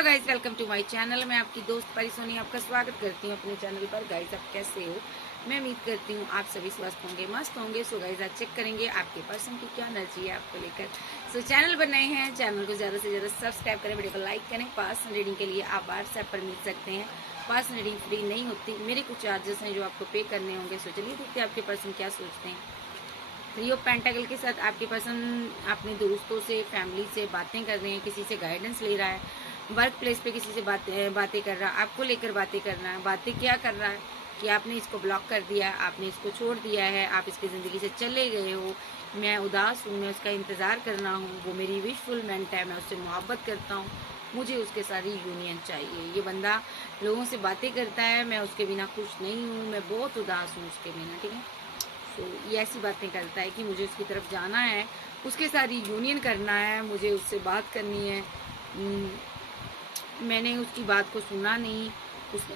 Hello guys, welcome to my channel. मैं आपकी दोस्त परिसोनी आपका स्वागत करती हूँ अपने चैनल पर। गाइस, आप कैसे हो? मैं उम्मीद करती हूँ आप सभी स्वस्थ होंगे, मस्त होंगे। सो गाइस, आज चेक करेंगे आपके पर्सन की क्या एनर्जी है आपको लेकर। सो चैनल पर नए हैं, चैनल को ज़्यादा से ज़्यादा सब्सक्राइब करें, वीडियो को लाइक करें। पर्सन रीडिंग के लिए आप व्हाट्सएप पर मिल सकते हैं। पर्सन रीडिंग फ्री नहीं होती, मेरे कुछ चार्जेस हैं जो आपको पे करने होंगे। सो चलिए देखते हैं आपके पर्सन क्या सोचते हैं। थ्री ऑफ पेंटाकल के साथ आपके पर्सन अपने दोस्तों से, फैमिली से बातें कर रहे हैं, किसी से गाइडेंस ले रहा है, वर्क प्लेस पे किसी से बातें कर रहा है, आपको लेकर बातें कर रहा है। बातें क्या कर रहा है कि आपने इसको ब्लॉक कर दिया, आपने इसको छोड़ दिया है, आप इसकी ज़िंदगी से चले गए हो। मैं उदास हूँ, मैं उसका इंतज़ार कर रहा हूँ, वो मेरी विशफुलमेंट है, मैं उससे मोहब्बत करता हूँ, मुझे उसके साथ यूनियन चाहिए। ये बंदा लोगों से बातें करता है, मैं उसके बिना खुश नहीं हूँ, मैं बहुत उदास हूँ उसके बिना। ठीक है, तो ये ऐसी बातें करता है कि मुझे उसकी तरफ जाना है, उसके साथ यूनियन करना है, मुझे उससे बात करनी है। मैंने उसकी बात को सुना नहीं,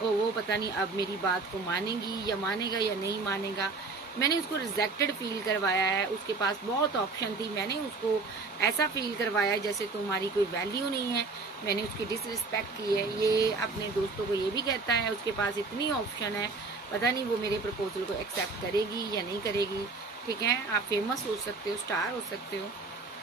वो पता नहीं अब मेरी बात को मानेगी या मानेगा या नहीं मानेगा। मैंने उसको रिजेक्टेड फील करवाया है, उसके पास बहुत ऑप्शन थी, मैंने उसको ऐसा फील करवाया जैसे तुम्हारी कोई वैल्यू नहीं है। मैंने उसकी डिसरिस्पेक्ट की है। ये अपने दोस्तों को ये भी कहता है उसके पास इतनी ऑप्शन है, पता नहीं वो मेरे प्रपोजल को एक्सेप्ट करेगी या नहीं करेगी। ठीक है, आप फेमस हो सकते हो, स्टार हो सकते हो,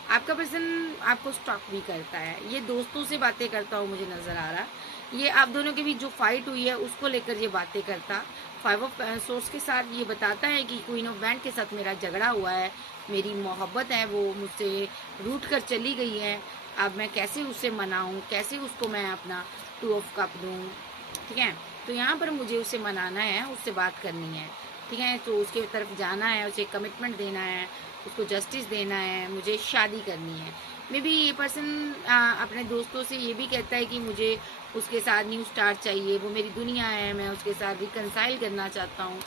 आपका पर्सन आपको स्टॉक भी करता है। ये दोस्तों से बातें करता हो मुझे नजर आ रहा। ये आप दोनों के बीच जो फाइट हुई है उसको लेकर ये बातें करता। फाइव ऑफ सोर्स के साथ ये बताता है कि क्वीन ऑफ बैंड के साथ मेरा झगड़ा हुआ है, मेरी मोहब्बत है वो मुझसे रूठ कर चली गई है। अब मैं कैसे उसे मनाऊं, कैसे उसको मैं अपना टू ऑफ कप दूं। ठीक है, तो यहाँ पर मुझे उसे मनाना है, उससे बात करनी है। ठीक है, तो उसके तरफ जाना है, उसे कमिटमेंट देना है, उसको जस्टिस देना है, मुझे शादी करनी है। मे बी ये पर्सन अपने दोस्तों से ये भी कहता है कि मुझे उसके साथ न्यू स्टार्ट चाहिए, वो मेरी दुनिया है, मैं उसके साथ रिकनसाइल करना चाहता हूँ।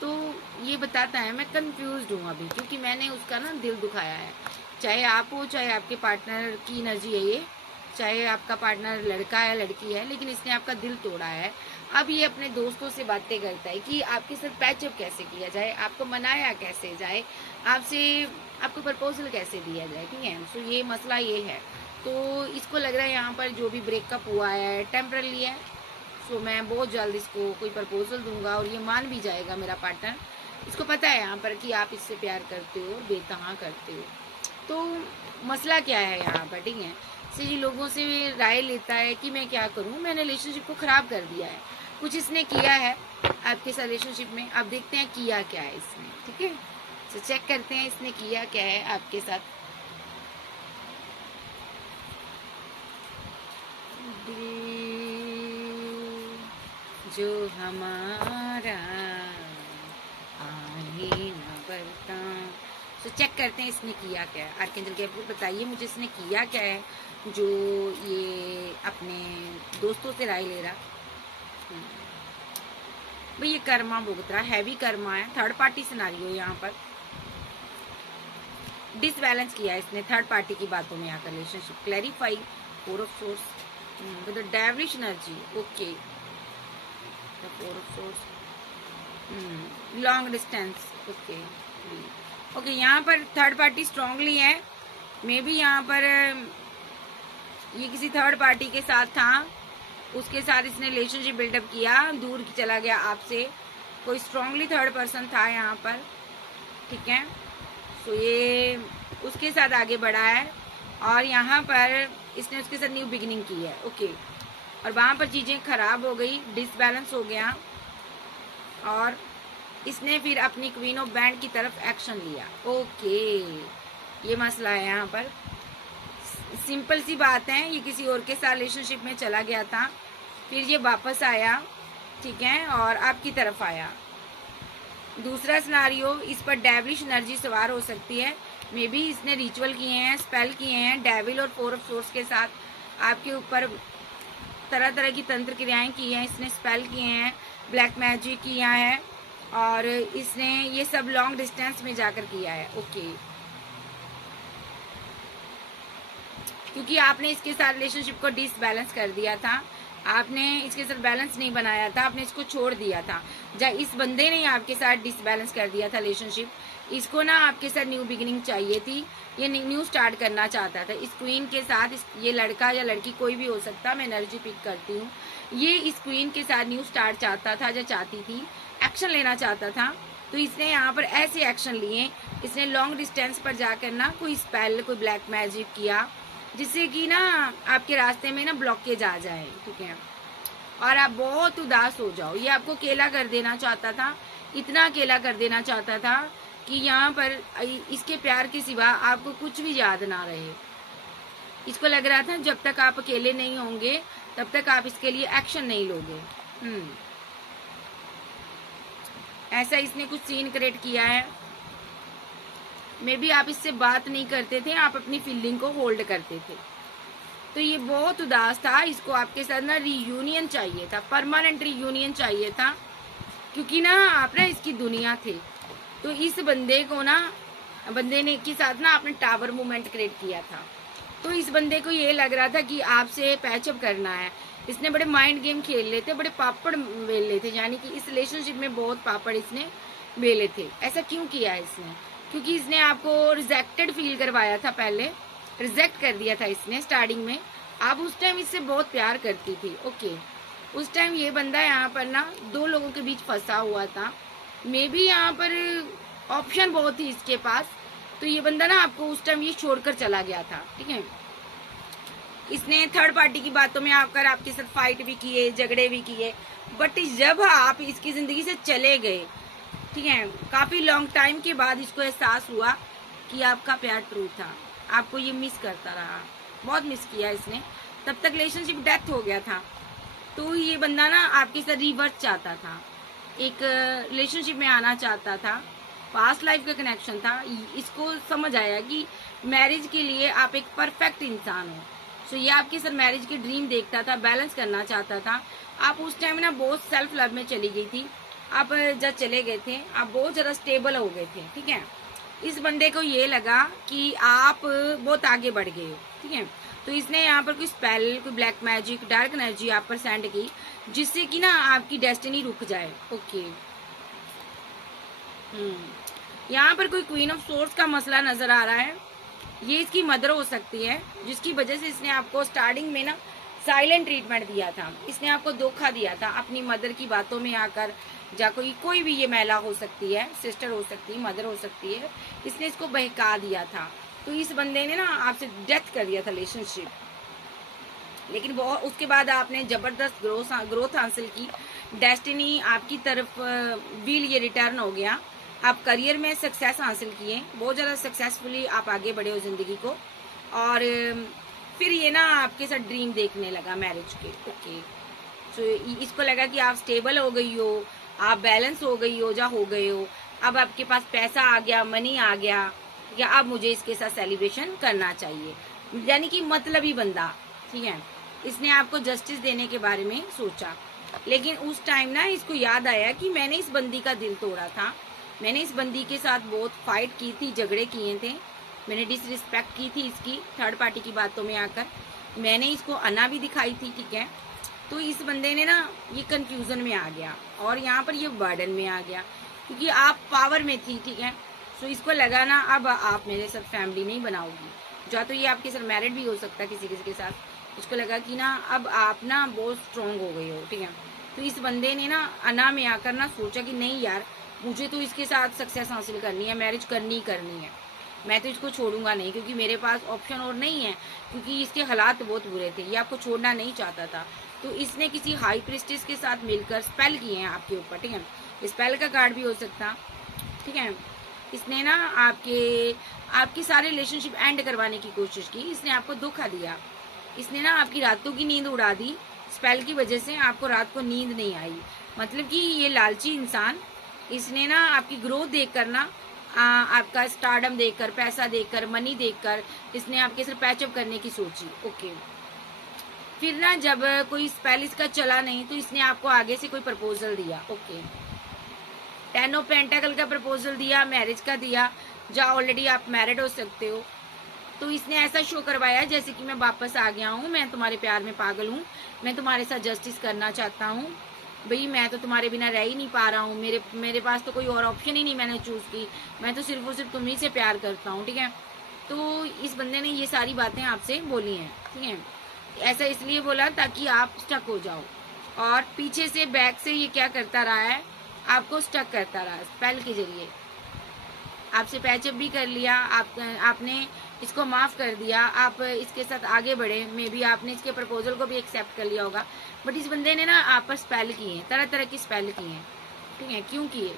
तो ये बताता है, मैं कंफ्यूज्ड हूँ अभी, क्योंकि मैंने उसका ना दिल दुखाया है। चाहे आप हो, चाहे आपके पार्टनर की एनर्जी है ये, चाहे आपका पार्टनर लड़का है लड़की है, लेकिन इसने आपका दिल तोड़ा है। अब ये अपने दोस्तों से बातें करता है कि आपके साथ पैचअप कैसे किया जाए, आपको मनाया कैसे जाए, आपको प्रपोजल कैसे दिया जाए। ठीक है, सो ये मसला ये है। तो इसको लग रहा है यहाँ पर जो भी ब्रेकअप हुआ है टेम्पररी है। सो मैं बहुत जल्द इसको कोई प्रपोजल दूंगा और ये मान भी जाएगा मेरा पार्टनर। इसको पता है यहाँ पर कि आप इससे प्यार करते हो, बेतहा करते हो। तो मसला क्या है यहाँ पर? ठीक है, ये लोगों से राय लेता है कि मैं क्या करूं, मैंने रिलेशनशिप को खराब कर दिया है, कुछ इसने किया है आपके साथ रिलेशनशिप में। अब देखते हैं किया क्या है इसने। ठीक है, तो चेक करते हैं इसने किया क्या है आपके साथ। जो हमारा आने न बरता। तो चेक करते हैं इसने किया क्या है। आर्कएंजल गैब्रियल बताइए मुझे इसने किया क्या है जो ये अपने दोस्तों से राय ले रहा। भाई ये कर्मा भुगत रहा, हैवी कर्मा है, थर्ड पार्टी सिनारियो यहाँ पर डिसबैलेंस किया है इसने थर्ड पार्टी की बातों में आकर। Relationship clarify, four of source with devilish energy. Okay, the four of source, long distance. Okay okay, यहाँ पर थर्ड पार्टी स्ट्रांगली है। मे बी यहाँ पर ये किसी थर्ड पार्टी के साथ था, उसके साथ इसने रिलेशनशिप बिल्डअप किया, दूर चला गया आपसे। कोई स्ट्रांगली थर्ड पर्सन था यहाँ पर। ठीक है, तो ये उसके साथ आगे बढ़ा है और यहाँ पर इसने उसके साथ न्यू बिगिनिंग की है। ओके, और वहां पर चीजें खराब हो गई, डिसबैलेंस हो गया और इसने फिर अपनी क्वीन ऑफ बैंड की तरफ एक्शन लिया। ओके, ये मसला है यहाँ पर। सिंपल सी बात है, ये किसी और के साथ रिलेशनशिप में चला गया था, फिर ये वापस आया। ठीक है, और आपकी तरफ आया। दूसरा सिनारियो, इस पर डेविलिश एनर्जी सवार हो सकती है। मे बी इसने रिचुअल किए हैं, स्पेल किए हैं डेविल और फोर ऑफ सोर्स के साथ, आपके ऊपर तरह तरह की तंत्र क्रियाएं की हैं, इसने स्पेल किए हैं, ब्लैक मैजिक किया है और इसने ये सब लॉन्ग डिस्टेंस में जाकर किया है। ओके, क्योंकि आपने इसके साथ रिलेशनशिप को डिसबैलेंस कर दिया था, आपने इसके साथ बैलेंस नहीं बनाया था, आपने इसको छोड़ दिया था। इस बंदे ने आपके साथ डिसबैलेंस कर दिया था रिलेशनशिप, इसको ना आपके साथ न्यू बिगिनिंग चाहिए थी, ये न्यू स्टार्ट करना चाहता था इस क्वीन के साथ। ये लड़का या लड़की कोई भी हो सकता, मैं एनर्जी पिक करती हूँ। ये इस क्वीन के साथ न्यू स्टार्ट चाहता था या चाहती थी, एक्शन लेना चाहता था। तो इसने यहाँ पर ऐसे एक्शन लिए, इसने लॉन्ग डिस्टेंस पर जाकर ना कोई स्पेल, कोई ब्लैक मैजिक किया, जिससे कि ना आपके रास्ते में ना ब्लॉकेज आ जाए, ठीक है, और आप बहुत उदास हो जाओ। ये आपको अकेला कर देना चाहता था, इतना अकेला कर देना चाहता था कि यहाँ पर इसके प्यार के सिवा आपको कुछ भी याद ना रहे। इसको लग रहा था जब तक आप अकेले नहीं होंगे तब तक आप इसके लिए एक्शन नहीं लोगे। ऐसा इसने कुछ सीन क्रिएट किया है। मे बी आप इससे बात नहीं करते थे, आप अपनी फीलिंग को होल्ड करते थे। तो ये बहुत उदास था, इसको आपके साथ ना रियूनियन चाहिए था, परमानेंट रियूनियन चाहिए था, क्योंकि ना आप ना इसकी दुनिया थे। तो इस बंदे को ना, बंदे ने के साथ ना आपने टावर मूवमेंट क्रिएट किया था। तो इस बंदे को ये लग रहा था कि आपसे पैचअप करना है। इसने बड़े माइंड गेम खेल लेते, बड़े पापड़ बेल लेते, यानी कि इस रिलेशनशिप में बहुत पापड़ इसने बेले थे। ऐसा क्यों किया है इसने? क्योंकि इसने आपको रिजेक्टेड फील करवाया था, पहले रिजेक्ट कर दिया था इसने स्टार्टिंग में। आप उस टाइम इससे बहुत प्यार करती थी, ओके। उस टाइम ये बंदा यहाँ पर ना दो लोगों के बीच फंसा हुआ था। मे बी यहाँ पर ऑप्शन बहुत थी इसके पास, तो ये बंदा ना आपको उस टाइम ये छोड़कर चला गया था, ठीक है। इसने थर्ड पार्टी की बातों में आकर आपके साथ फाइट भी किए, झगड़े भी किए, बट जब आप इसकी जिंदगी से चले गए, ठीक है, काफी लॉन्ग टाइम के बाद इसको एहसास हुआ कि आपका प्यार ट्रू था। आपको ये मिस करता रहा, बहुत मिस किया इसने। तब तक रिलेशनशिप डेथ हो गया था। तो ये बंदा ना आपके साथ रिवर्स चाहता था, एक रिलेशनशिप में आना चाहता था, पास्ट लाइफ का कनेक्शन था। इसको समझ आया कि मैरिज के लिए आप एक परफेक्ट इंसान हो। सो ये आपके साथ मैरिज की ड्रीम देखता था, बैलेंस करना चाहता था। आप उस टाइम ना बहुत सेल्फ लव में चली गई थी। आप जब चले गए थे आप बहुत ज्यादा स्टेबल हो गए थे, ठीक है। इस बंदे को ये लगा कि आप बहुत आगे बढ़ गए हो, ठीक है। तो इसने यहाँ पर कोई स्पेल, कोई ब्लैक मैजिक, डार्क एनर्जी आप पर सेंड की, जिससे कि ना आपकी डेस्टिनी रुक जाए, ओके। यहाँ पर कोई क्वीन ऑफ सोर्स का मसला नजर आ रहा है। ये इसकी मदर हो सकती है, जिसकी वजह से इसने आपको स्टार्टिंग में ना साइलेंट ट्रीटमेंट दिया था। इसने आपको धोखा दिया था अपनी मदर की बातों में आकर, या कोई भी ये महिला हो सकती है, सिस्टर हो सकती है, मदर हो सकती है, इसने इसको बहका दिया था। तो इस बंदे ने ना आपसे डेथ कर दिया था रिलेशनशिप। लेकिन वो उसके बाद आपने जबरदस्त ग्रोथ हासिल की, डेस्टिनी आपकी तरफ व्हील ये रिटर्न हो गया। आप करियर में सक्सेस हासिल किए, बहुत ज्यादा सक्सेसफुली आप आगे बढ़े हो जिंदगी को। और फिर ये ना आपके साथ ड्रीम देखने लगा मैरिज के, ओके। तो इसको लगा कि आप स्टेबल हो गई हो, आप बैलेंस हो गई हो, या हो गए हो, अब आपके पास पैसा आ गया, मनी आ गया, या अब मुझे इसके साथ सेलिब्रेशन करना चाहिए। यानी कि मतलबी बंदा, ठीक है। इसने आपको जस्टिस देने के बारे में सोचा, लेकिन उस टाइम ना इसको याद आया कि मैंने इस बंदी का दिल तोड़ा था, मैंने इस बंदी के साथ बहुत फाइट की थी, झगड़े किए थे, मैंने डिसरिस्पेक्ट की थी इसकी थर्ड पार्टी की बातों में आकर, मैंने इसको अना भी दिखाई थी, ठीक है। तो इस बंदे ने ना ये कंफ्यूजन में आ गया और यहाँ पर ये बर्डन में आ गया, क्योंकि आप पावर में थी, ठीक है। सो इसको लगा ना अब आप मेरे साथ फैमिली नहीं बनाओगी, जो तो ये आपके साथ मैरिड भी हो सकता है किसी के साथ। इसको लगा कि ना अब आप ना बहुत स्ट्रांग हो गई हो, ठीक है। तो इस बंदे ने ना अना में आकर ना सोचा कि नहीं यार, मुझे तो इसके साथ सक्सेस हासिल करनी है, मैरिज करनी है, मैं तो इसको छोड़ूंगा नहीं, क्योंकि मेरे पास ऑप्शन और नहीं है, क्योंकि इसके हालात बहुत बुरे थे, ये आपको छोड़ना नहीं चाहता था। तो इसने किसी हाई प्रिस्टेस के साथ मिलकर स्पेल किए हैं आपके ऊपर, ठीक है। स्पेल का कार्ड भी हो सकता, ठीक है। इसने ना आपकी सारे रिलेशनशिप एंड करवाने की कोशिश की, इसने आपको धोखा दिया, इसने ना आपकी रातों की नींद उड़ा दी। स्पेल की वजह से आपको रात को नींद नहीं आई। मतलब कि ये लालची इंसान, इसने ना आपकी ग्रोथ देखकर ना आपका स्टारडम देखकर, पैसा देखकर, मनी देखकर इसने आपके साथ पैचअप करने की सोची, ओके। फिर ना जब कोई स्पेल इसका चला नहीं तो इसने आपको आगे से कोई प्रपोजल दिया, ओके। 10 ऑफ पेंटाकल का प्रपोजल दिया, मैरिज का दिया, जहाँ ऑलरेडी आप मैरिड हो सकते हो। तो इसने ऐसा शो करवाया जैसे कि मैं वापस आ गया हूँ, मैं तुम्हारे प्यार में पागल हूँ, मैं तुम्हारे साथ जस्टिस करना चाहता हूँ, भाई मैं तो तुम्हारे बिना रह ही नहीं पा रहा हूँ, मेरे पास तो कोई और ऑप्शन ही नहीं मैंने चूज की, मैं तो सिर्फ और सिर्फ तुम्ही से प्यार करता हूँ, ठीक है। तो इस बंदे ने ये सारी बातें आपसे बोली हैं, ठीक है। ऐसा इसलिए बोला ताकि आप स्टक हो जाओ, और पीछे से बैक से ये क्या करता रहा है, आपको स्टक करता रहा स्पेल के जरिए। आपसे पैचअप भी कर लिया, आपने इसको माफ कर दिया, आप इसके साथ आगे बढ़े, मे बी आपने इसके प्रपोजल को भी एक्सेप्ट कर लिया होगा, बट इस बंदे ने ना आप पर स्पेल किए हैं, तरह तरह की स्पेल किए हैं, ठीक है। क्यों किए?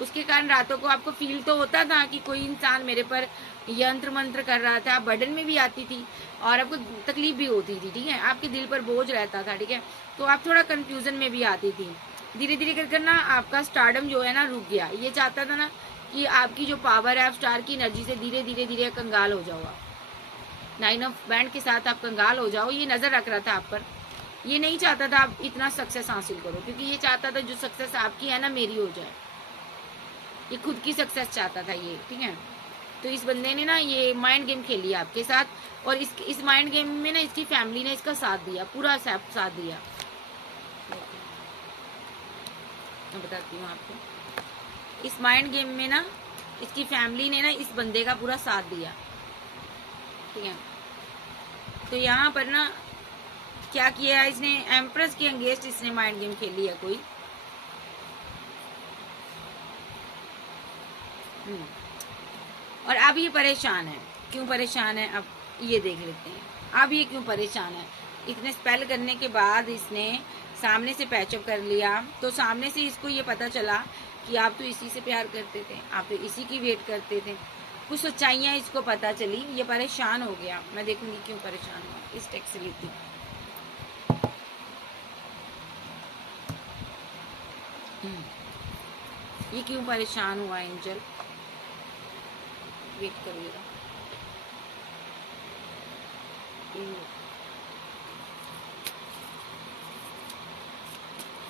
उसके कारण रातों को आपको फील तो होता था कि कोई इंसान मेरे पर यंत्र मंत्र कर रहा था, बर्डन में भी आती थी और आपको तकलीफ भी होती थी, ठीक है। आपके दिल पर बोझ रहता था, ठीक है। तो आप थोड़ा कंफ्यूजन में भी आती थी। धीरे धीरे कर ना आपका स्टारडम जो है ना रुक गया। ये चाहता था ना कि आपकी जो पावर है, आप स्टार की एनर्जी से धीरे धीरे धीरे कंगाल हो जाओ, आप 9 ऑफ बैंड के साथ आप कंगाल हो जाओ। ये नजर रख रहा था आप पर, ये नहीं चाहता था आप इतना सक्सेस हासिल करो, क्योंकि ये चाहता था जो सक्सेस आपकी है ना मेरी हो जाए। ये खुद की सक्सेस चाहता था ये, ठीक है। तो इस बंदे ने ना ये माइंड गेम खेली आपके साथ, और इस माइंड गेम में ना इसकी फैमिली ने इसका साथ दिया, पूरा साथ दिया। मैं बताती हूँ आपको, इस माइंड गेम में ना इसकी फैमिली ने ना इस बंदे का पूरा साथ दिया, ठीक है। तो यहाँ पर ना क्या किया इसने, एम्प्रेस के अगेंस्ट इसने माइंड गेम खेली है कोई। और अब ये परेशान है। क्यों परेशान है अब ये देख लेते हैं। अब ये क्यों परेशान है, इतने स्पेल करने के बाद इसने सामने से पैचअप कर लिया, तो सामने से इसको ये पता चला कि आप तो इसी से प्यार करते थे, आप तो इसी की वेट करते थे। कुछ सच्चाइयाँ इसको पता चली, ये परेशान हो गया। मैं देखूंगी क्यों परेशान हुआ, इस टेक्स्ट से लिखती। ये क्यों परेशान हुआ एंजल, वेट करिएगा।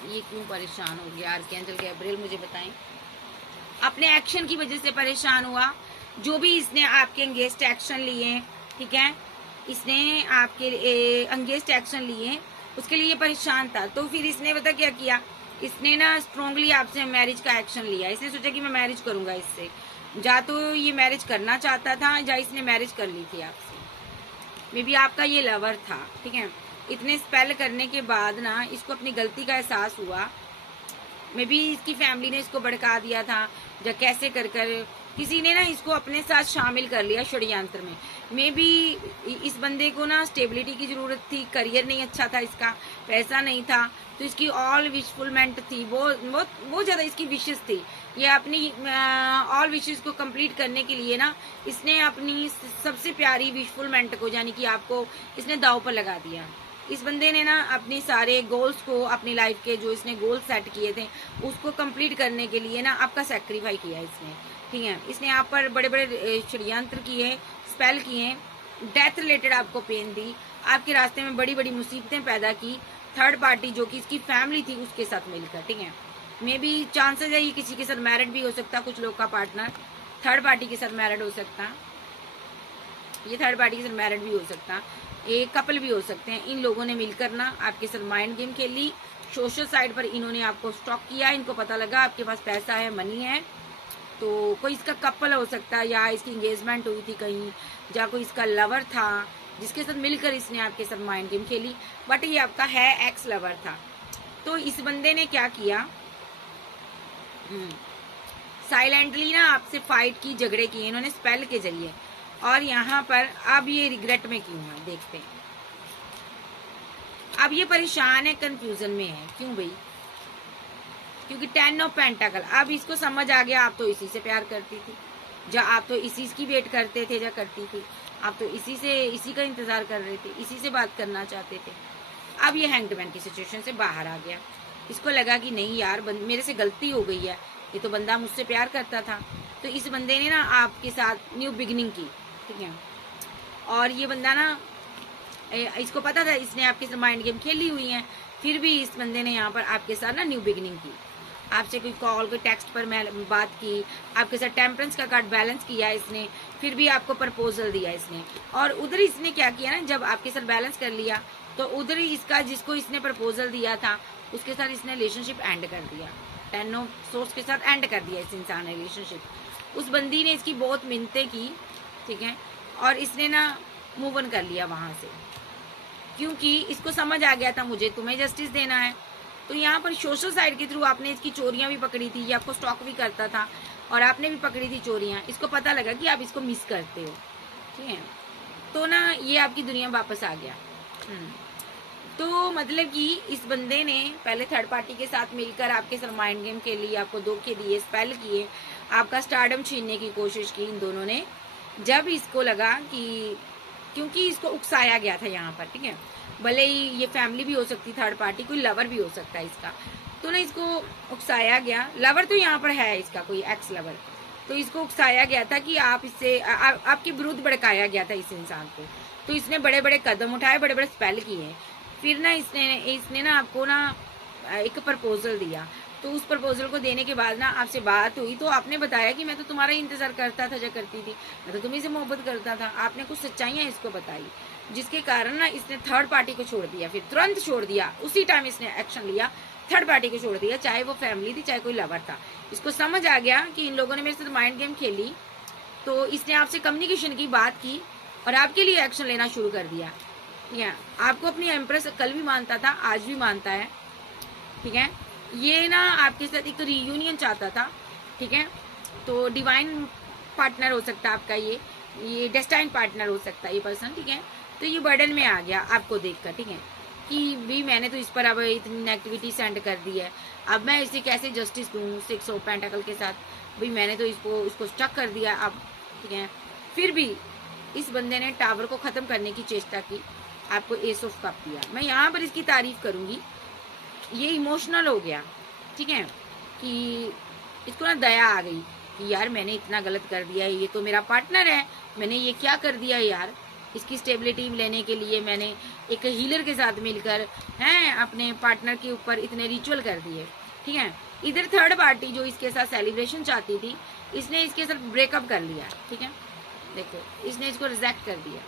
ये क्यों परेशान हो गया, आर्कएंजल गैब्रिएल मुझे बताएं। अपने एक्शन की वजह से परेशान हुआ, जो भी इसने आपके अगेंस्ट एक्शन लिए, ठीक है, इसने आपके अगेंस्ट एक्शन लिए, उसके लिए परेशान था। तो फिर इसने पता क्या किया, इसने ना स्ट्रांगली आपसे मैरिज का एक्शन लिया। इसने सोचा कि मैं मैरिज करूंगा इससे, या तो ये मैरिज करना चाहता था या इसने मैरिज कर ली थी आपसे। मे बी आपका ये लवर था, ठीक है। इतने स्पेल करने के बाद ना इसको अपनी गलती का एहसास हुआ। मे बी इसकी फैमिली ने इसको भड़का दिया था, या कैसे कर किसी ने ना इसको अपने साथ शामिल कर लिया षड्यंत्र में। मे बी इस बंदे को ना स्टेबिलिटी की जरूरत थी, करियर नहीं अच्छा था इसका, पैसा नहीं था, तो इसकी ऑल विशफुलमेंट थी, वो ज्यादा इसकी विशेष थी। ये अपनी ऑल विशेष को कंप्लीट करने के लिए ना इसने अपनी सबसे प्यारी विशफुलमेंट को, यानी कि आपको, इसने दांव पर लगा दिया। इस बंदे ने ना अपने सारे गोल्स को, अपनी लाइफ के जो इसने गोल सेट किए थे उसको कंप्लीट करने के लिए ना आपका सेक्रीफाई किया इसने, ठीक है। इसने आप पर बड़े बड़े षड्यंत्र किए, स्पेल किए, डेथ रिलेटेड आपको पेन दी, आपके रास्ते में बड़ी बड़ी मुसीबतें पैदा की। थर्ड पार्टी जो कि इसकी फैमिली थी उसके साथ मिलकर, ठीक है। मे बी चांसेस है ये किसी के साथ मैरिड भी हो सकता, कुछ लोग का पार्टनर थर्ड पार्टी के साथ मैरिड हो सकता, ये थर्ड पार्टी के साथ मैरिड भी हो सकता, एक कपल भी हो सकते हैं। इन लोगों ने मिलकर ना आपके साथ माइंड गेम खेल ली। सोशल साइड पर इन्होंने आपको स्टॉक किया, इनको पता लगा आपके पास पैसा है, मनी है, तो कोई इसका कपल हो सकता है, या इसकी एंगेजमेंट हुई थी कहीं, या कोई इसका लवर था जिसके साथ मिलकर इसने आपके साथ माइंड गेम खेली, बट ये आपका है एक्स लवर था। तो इस बंदे ने क्या किया, साइलेंटली ना आपसे फाइट की, झगड़े किए इन्होंने स्पेल के जरिए। और यहाँ पर अब ये रिग्रेट में क्यों है देखते हैं। अब ये परेशान है, कंफ्यूजन में है। क्यों भाई, क्योंकि 10 ऑफ पेंटाकल, अब इसको समझ आ गया आप तो इसी से प्यार करती थी, या आप तो इसी की वेट करते थे, या करती थी, आप तो इसी का इंतजार कर रहे थे, इसी से बात करना चाहते थे। अब ये हैंगमैन की सिचुएशन से बाहर आ गया। इसको लगा कि नहीं यार, मेरे से गलती हो गई है, ये तो बंदा मुझसे प्यार करता था। तो इस बंदे ने ना आपके साथ न्यू बिगिनिंग की, ठीक है। और ये बंदा ना, इसको पता था इसने आपके साथ माइंड गेम खेली हुई है, फिर भी इस बंदे ने यहाँ पर आपके साथ ना न्यू बिगिनिंग की। आपसे कोई कॉल, कोई टेक्स्ट पर बात की, आपके साथ टेम्परेंस का कार्ड बैलेंस किया इसने, फिर भी आपको प्रपोजल दिया इसने। और उधर इसने क्या किया ना, जब आपके साथ बैलेंस कर लिया तो उधर ही इसका, जिसको इसने प्रपोजल दिया था उसके साथ इसने रिलेशनशिप एंड कर दिया। 10 ऑफ सोर्स के साथ एंड कर दिया इस इंसान ने रिलेशनशिप। उस बंदी ने इसकी बहुत मिन्नतें की, ठीक है, और इसने ना मूव ऑन कर लिया वहां से, क्योंकि इसको समझ आ गया था मुझे तुम्हें जस्टिस देना है। तो यहाँ पर सोशल साइड के थ्रू आपने इसकी चोरियां भी पकड़ी थी, ये आपको स्टॉक भी करता था और आपने भी पकड़ी थी चोरियां। इसको पता लगा कि आप इसको मिस करते हो, ठीक है, तो ना ये आपकी दुनिया वापस आ गया। तो मतलब कि इस बंदे ने पहले थर्ड पार्टी के साथ मिलकर आपके साथ माइंड गेम खेली, आपको धोखे दिए, स्पेल किए, आपका स्टारडम छीनने की कोशिश की इन दोनों ने। जब इसको लगा कि क्योंकि इसको उकसाया गया था यहाँ पर, ठीक है, भले ही ये फैमिली भी हो सकती, थर्ड पार्टी कोई लवर भी हो सकता है इसका, तो ना इसको उकसाया गया। लवर तो यहाँ पर है इसका कोई एक्स लवर, तो इसको उकसाया गया था कि आप इससे आपके विरुद्ध भड़काया गया था इस इंसान को। तो इसने बड़े बड़े कदम उठाए, बड़े बड़े स्पेल किए। फिर ना इसने ना आपको ना एक प्रपोजल दिया। तो उस प्रपोजल को देने के बाद ना आपसे बात हुई, तो आपने बताया कि मैं तो तुम्हारा ही इंतजार करता था, जो करती थी मैं तो तुम्ही से मोहब्बत करता था। आपने कुछ सच्चाइयां इसको बताई, जिसके कारण ना इसने थर्ड पार्टी को छोड़ दिया। फिर तुरंत छोड़ दिया, उसी टाइम इसने एक्शन लिया, थर्ड पार्टी को छोड़ दिया, चाहे वो फैमिली थी चाहे कोई लवर था। इसको समझ आ गया कि इन लोगों ने मेरे साथ माइंड गेम खेली, तो इसने आपसे कम्युनिकेशन की बात की और आपके लिए एक्शन लेना शुरू कर दिया। ठीक है, आपको अपनी एम्प्रेस कल भी मानता था, आज भी मानता है, ठीक है। ये ना आपके साथ एक रीयूनियन चाहता था, ठीक है, तो डिवाइन पार्टनर हो सकता है आपका, ये डेस्टाइन पार्टनर हो सकता है ये पर्सन, ठीक है। तो ये बर्डन में आ गया आपको देखकर, ठीक है, कि भी मैंने तो इस पर अब इतनी नेगेटिविटी सेंड कर दी है, अब मैं इसे कैसे जस्टिस दूं 6 ऑफ पेंटाकल के साथ, भाई मैंने तो इसको स्टक कर दिया अब, ठीक है। फिर भी इस बंदे ने टावर को खत्म करने की चेष्टा की, आपको एस ऑफ कप दिया। मैं यहाँ पर इसकी तारीफ करूंगी, ये इमोशनल हो गया, ठीक है, कि इसको ना दया आ गई कि यार मैंने इतना गलत कर दिया है, ये तो मेरा पार्टनर है, मैंने ये क्या कर दिया यार। इसकी स्टेबिलिटी लेने के लिए मैंने एक हीलर के साथ मिलकर हैं अपने पार्टनर के ऊपर इतने रिचुअल कर दिए, ठीक है। इधर थर्ड पार्टी जो इसके साथ सेलिब्रेशन चाहती थी, इसने इसके साथ ब्रेकअप कर लिया, ठीक है, देखो इसने इसको रिजेक्ट कर दिया।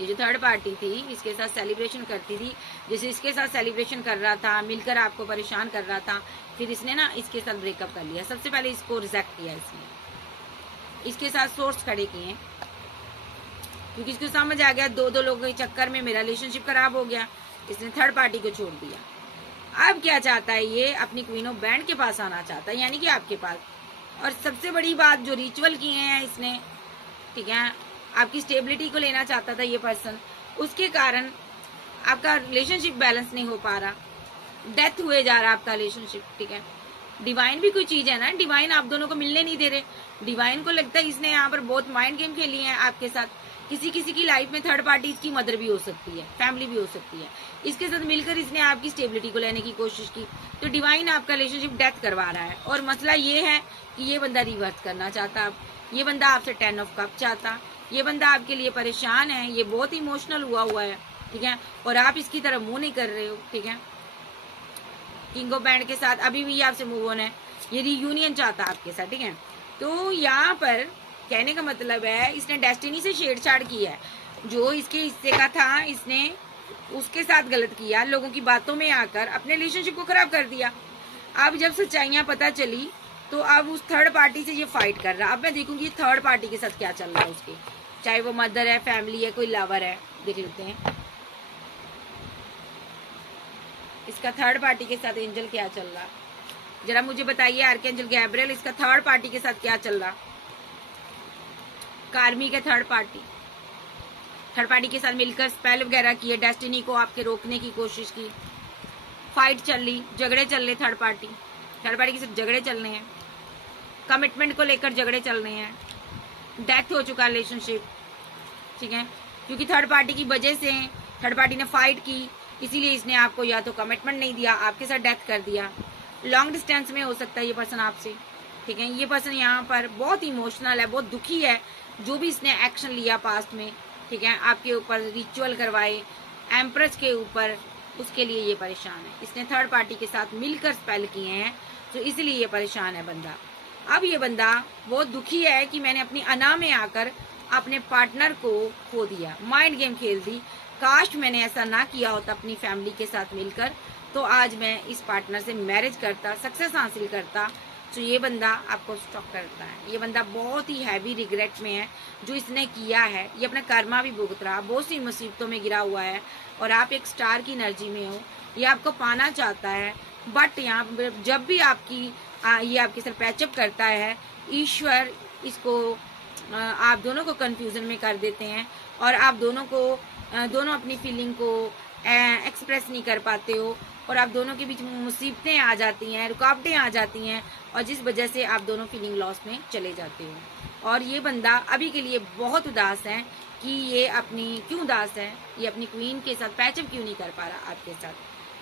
ये जो थर्ड पार्टी थी इसके साथ सेलिब्रेशन करती थी, जैसे इसके साथ सेलिब्रेशन कर रहा था, मिलकर आपको परेशान कर रहा था, फिर इसने ना इसके साथ ब्रेकअप कर लिया। सबसे पहले इसको रिजेक्ट किया इसने, इसके साथ सोर्स खड़े किए, क्योंकि इसको समझ आ गया दो लोगों के चक्कर में मेरा रिलेशनशिप खराब हो गया, इसने थर्ड पार्टी को छोड़ दिया। अब क्या चाहता है ये, अपनी क्वीन ऑफ बैंड के पास आना चाहता है, यानी कि आपके पास। और सबसे बड़ी बात, जो रिचुअल किए हैं इसने, ठीक है, आपकी स्टेबिलिटी को लेना चाहता था ये पर्सन, उसके कारण आपका रिलेशनशिप बैलेंस नहीं हो पा रहा, डेथ हुए जा रहा आपका रिलेशनशिप, ठीक है। डिवाइन भी कोई चीज है ना, डिवाइन आप दोनों को मिलने नहीं दे रहे। डिवाइन को लगता है इसने यहाँ पर बहुत माइंड गेम खेली है आपके साथ। किसी की लाइफ में थर्ड पार्टी इसकी मदर भी हो सकती है, फैमिली भी हो सकती है, इसके साथ मिलकर इसने आपकी स्टेबिलिटी को लेने की कोशिश की, तो डिवाइन आपका रिलेशनशिप डेथ करवा रहा है। और मसला ये है कि ये बंदा रिवर्स करना चाहता, ये बंदा आपसे 10 ऑफ कप चाहता, ये बंदा आपके लिए परेशान है, ये बहुत इमोशनल हुआ है, ठीक है, और आप इसकी तरफ मुंह नहीं कर रहे हो, ठीक है। किंग ऑफ बैंड के साथ अभी भी आपसे मूव ऑन है, ये रीयूनियन चाहता आपके साथ, ठीक है। तो यहाँ पर कहने का मतलब है इसने डेस्टिनी से छेड़छाड़ की है, जो इसके हिस्से का था इसने उसके साथ गलत किया, लोगों की बातों में आकर अपने रिलेशनशिप को खराब कर दिया। अब जब सच्चाइयां पता चली तो अब उस थर्ड पार्टी से ये फाइट कर रहा। अब मैं देखूंगी थर्ड पार्टी के साथ क्या चल रहा है उसके, चाहे वो मदर है, फैमिली है, कोई लवर है, देख लेते हैं इसका थर्ड पार्टी के साथ एंजल क्या चल रहा। जरा मुझे बताइए आर्कएंजल गैब्रियल, इसका थर्ड पार्टी के साथ क्या चल रहा। कार्मी के थर्ड पार्टी के साथ मिलकर स्पेल वगैरह किए, डेस्टिनी को आपके रोकने की कोशिश की, फाइट चल रही, झगड़े चल रहे, थर्ड पार्टी के साथ झगड़े चल रहे हैं, कमिटमेंट को लेकर झगड़े चल रहे हैं, डेथ हो चुका रिलेशनशिप, ठीक है, क्योंकि थर्ड पार्टी की वजह से थर्ड पार्टी ने फाइट की, इसीलिए इसने आपको या तो कमिटमेंट नहीं दिया, आपके साथ डेथ कर दिया। लॉन्ग डिस्टेंस में हो सकता है ये पर्सन आपसे, ठीक है। ये पर्सन यहाँ पर बहुत इमोशनल है, बहुत दुखी है, जो भी इसने एक्शन लिया पास्ट में, ठीक है, आपके ऊपर रिचुअल करवाए एम्प्रेस के ऊपर, उसके लिए ये परेशान है। इसने थर्ड पार्टी के साथ मिलकर स्पेल किए हैं, तो इसलिए ये परेशान है बंदा। अब ये बंदा बहुत दुखी है कि मैंने अपनी अना में आकर अपने पार्टनर को खो दिया, माइंड गेम खेल दी, काश मैंने ऐसा ना किया होता अपनी फैमिली के साथ मिलकर, तो आज मैं इस पार्टनर से मैरिज करता, सक्सेस हासिल करता। तो ये बंदा आपको स्टॉक करता है। ये बंदा बहुत ही हैवी रिग्रेट में है जो इसने किया है। ये अपना कर्मा भी भुगत रहा, बहुत सी मुसीबतों में गिरा हुआ है, और आप एक स्टार की एनर्जी में हो। ये आपको पाना चाहता है, बट यहाँ जब भी ये आपके साथ पैचअप करता है, ईश्वर इसको आप दोनों को कंफ्यूजन में कर देते हैं, और आप दोनों अपनी फीलिंग को एक्सप्रेस नहीं कर पाते हो, और आप दोनों के बीच मुसीबतें आ जाती हैं, रुकावटें आ जाती हैं, और जिस वजह से आप दोनों फीलिंग लॉस में चले जाते हो। और ये बंदा अभी के लिए बहुत उदास है कि ये क्यों उदास है, ये अपनी क्वीन के साथ पैचअप क्यों नहीं कर पा रहा आपके साथ,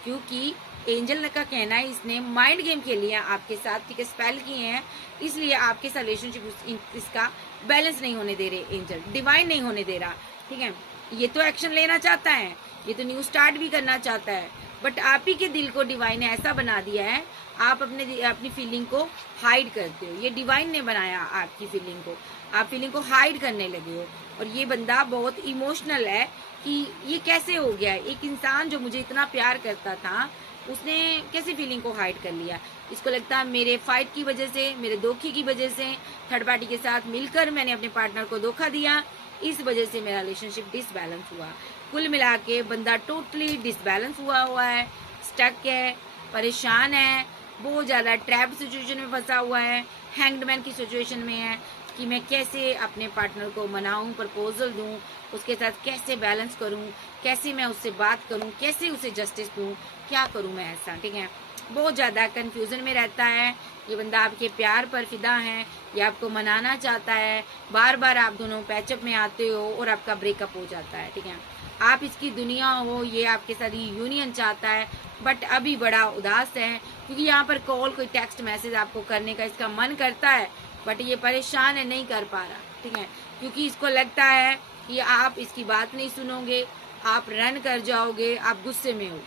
क्योंकि एंजल का कहना है इसने माइंड गेम खेली है आपके साथ, ठीक है, स्पेल किए हैं, इसलिए आपके साथ रिलेशनशिप इसका बैलेंस नहीं होने दे रहे, एंजल डिवाइन नहीं होने दे रहा, ठीक है। ये तो एक्शन लेना चाहता है, ये तो न्यू स्टार्ट भी करना चाहता है, बट आप ही के दिल को डिवाइन ने ऐसा बना दिया है, आप अपनी फीलिंग को हाइड करते हो। ये डिवाइन ने बनाया आपकी फीलिंग को, आप फीलिंग को हाइड करने लगे हो। और ये बंदा बहुत इमोशनल है कि ये कैसे हो गया, एक इंसान जो मुझे इतना प्यार करता था उसने कैसे फीलिंग को हाइड कर लिया। इसको लगता है मेरे फाइट की वजह से, मेरे धोखे की वजह से, थर्ड पार्टी के साथ मिलकर मैंने अपने पार्टनर को धोखा दिया, इस वजह से मेरा रिलेशनशिप डिसबैलेंस हुआ। कुल मिला के बंदा टोटली डिसबैलेंस हुआ है, स्टक है, परेशान है, बहुत ज्यादा ट्रैप सिचुएशन में फंसा हुआ है, हैंग्डमैन की सिचुएशन में है कि मैं कैसे अपने पार्टनर को मनाऊं, प्रपोजल दूं, उसके साथ कैसे बैलेंस करूं, कैसे मैं उससे बात करूं, कैसे उसे जस्टिस दूं, क्या करूं मैं ऐसा, ठीक है। बहुत ज्यादा कंफ्यूजन में रहता है। ये बंदा आपके प्यार पर फिदा है, ये आपको मनाना चाहता है, बार बार आप दोनों पैचअप में आते हो और आपका ब्रेकअप हो जाता है, ठीक है। आप इसकी दुनिया हो, ये आपके साथ यूनियन चाहता है, बट अभी बड़ा उदास है क्योंकि यहाँ पर कॉल, कोई टेक्स्ट मैसेज आपको करने का इसका मन करता है, बट ये परेशान है, नहीं कर पा रहा, ठीक है, क्योंकि इसको लगता है कि आप इसकी बात नहीं सुनोगे, आप रन कर जाओगे, आप गुस्से में हो।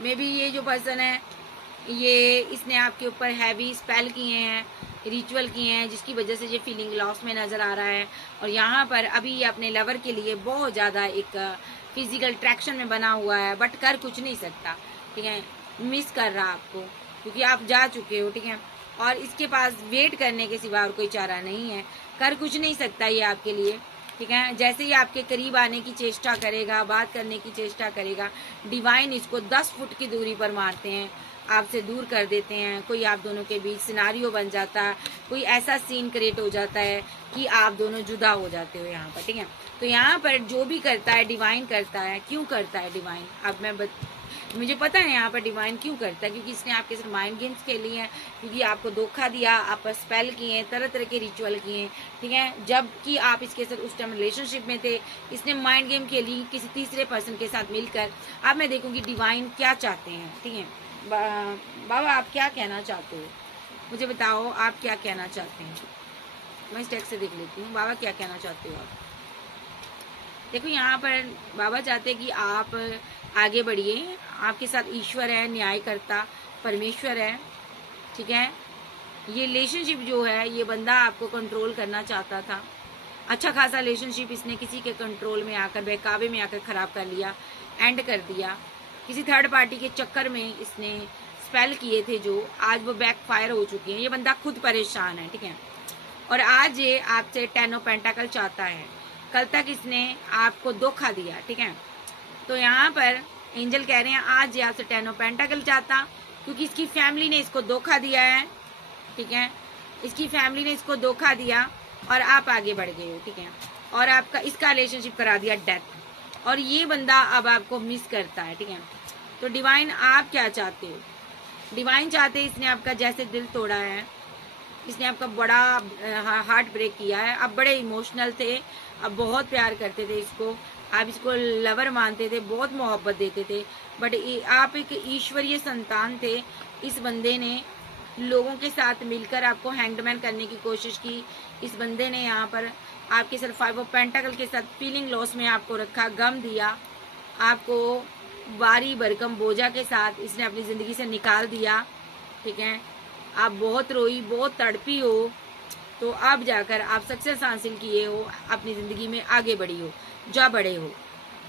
मे बी ये जो पर्सन है ये इसने आपके ऊपर हैवी स्पेल किए हैं, रिचुअल किए हैं, जिसकी वजह से ये फीलिंग लॉस में नजर आ रहा है। और यहाँ पर अभी ये अपने लवर के लिए बहुत ज्यादा एक फिजिकल अट्रैक्शन में बना हुआ है, बट कर कुछ नहीं सकता, ठीक है, मिस कर रहा आपको क्योंकि आप जा चुके हो, ठीक है। और इसके पास वेट करने के सिवा और कोई चारा नहीं है, कर कुछ नहीं सकता ये आपके लिए, ठीक है। जैसे ही आपके करीब आने की चेष्टा करेगा, बात करने की चेष्टा करेगा, डिवाइन इसको 10 फुट की दूरी पर मारते हैं, आपसे दूर कर देते हैं। कोई आप दोनों के बीच सिनारियो बन जाता है, कोई ऐसा सीन क्रिएट हो जाता है कि आप दोनों जुदा हो जाते हो यहाँ पर, ठीक है। तो यहाँ पर जो भी करता है डिवाइन करता है। क्यों करता है डिवाइन, अब मुझे पता है यहाँ पर डिवाइन क्यों करता है, क्योंकि इसने आपके साथ माइंड गेम्स खेली हैं, क्योंकि आपको धोखा दिया, आप पर स्पेल किए, तरह तरह के रिचुअल किए, ठीक है। जबकि आप इसके साथ उस टाइम रिलेशनशिप में थे, इसने माइंड गेम खेली किसी तीसरे पर्सन के साथ मिलकर। अब मैं देखूंगी डिवाइन क्या चाहते हैं, ठीक है। बाबा आप क्या कहना चाहते हो, मुझे बताओ आप क्या कहना चाहते हैं। मैं इस टेक्स्ट से देख लेती हूँ, बाबा क्या कहना चाहते हो आप। देखो यहाँ पर बाबा चाहते हैं कि आप आगे बढ़िए, आपके साथ ईश्वर है, न्यायकर्ता परमेश्वर है, ठीक है। ये रिलेशनशिप जो है ये बंदा आपको कंट्रोल करना चाहता था, अच्छा खासा रिलेशनशिप इसने किसी के कंट्रोल में आकर, बहकावे में आकर खराब कर लिया, एंड कर दिया। किसी थर्ड पार्टी के चक्कर में इसने स्पेल किए थे जो आज वो बैकफायर हो चुके हैं। ये बंदा खुद परेशान है, ठीक है। और आज ये आपसे 10 ऑफ पेंटाकल चाहता है, कल तक इसने आपको धोखा दिया, ठीक है। तो यहाँ पर एंजल कह रहे हैं आज ये आपसे 10 ऑफ पेंटाकल चाहता, क्योंकि इसकी फैमिली ने इसको धोखा दिया है, ठीक है। इसकी फैमिली ने इसको धोखा दिया और आप आगे बढ़ गए हो, ठीक है। और आपका इसका रिलेशनशिप करा दिया डेथ, और ये बंदा अब आपको मिस करता है, ठीक है। तो डिवाइन आप क्या चाहते हो, डिवाइन चाहते हैं इसने आपका जैसे दिल तोड़ा है, इसने आपका बड़ा हार्ट ब्रेक किया है, आप बड़े इमोशनल थे, आप बहुत प्यार करते थे इसको, आप इसको लवर मानते थे, बहुत मोहब्बत देते थे, बट आप एक ईश्वरीय संतान थे। इस बंदे ने लोगों के साथ मिलकर आपको हैंगडमैन करने की कोशिश की। इस बंदे ने यहाँ पर आपके साथ 5 ऑफ पेंटाकल के साथ फीलिंग लॉस में आपको रखा, गम दिया आपको, भारी भरकम बोझा के साथ इसने अपनी जिंदगी से निकाल दिया, ठीक है। आप बहुत रोई, बहुत तड़पी हो, तो अब जाकर आप सक्सेस हासिल किए हो, अपनी जिंदगी में आगे बढ़ी हो, जा बढ़े हो।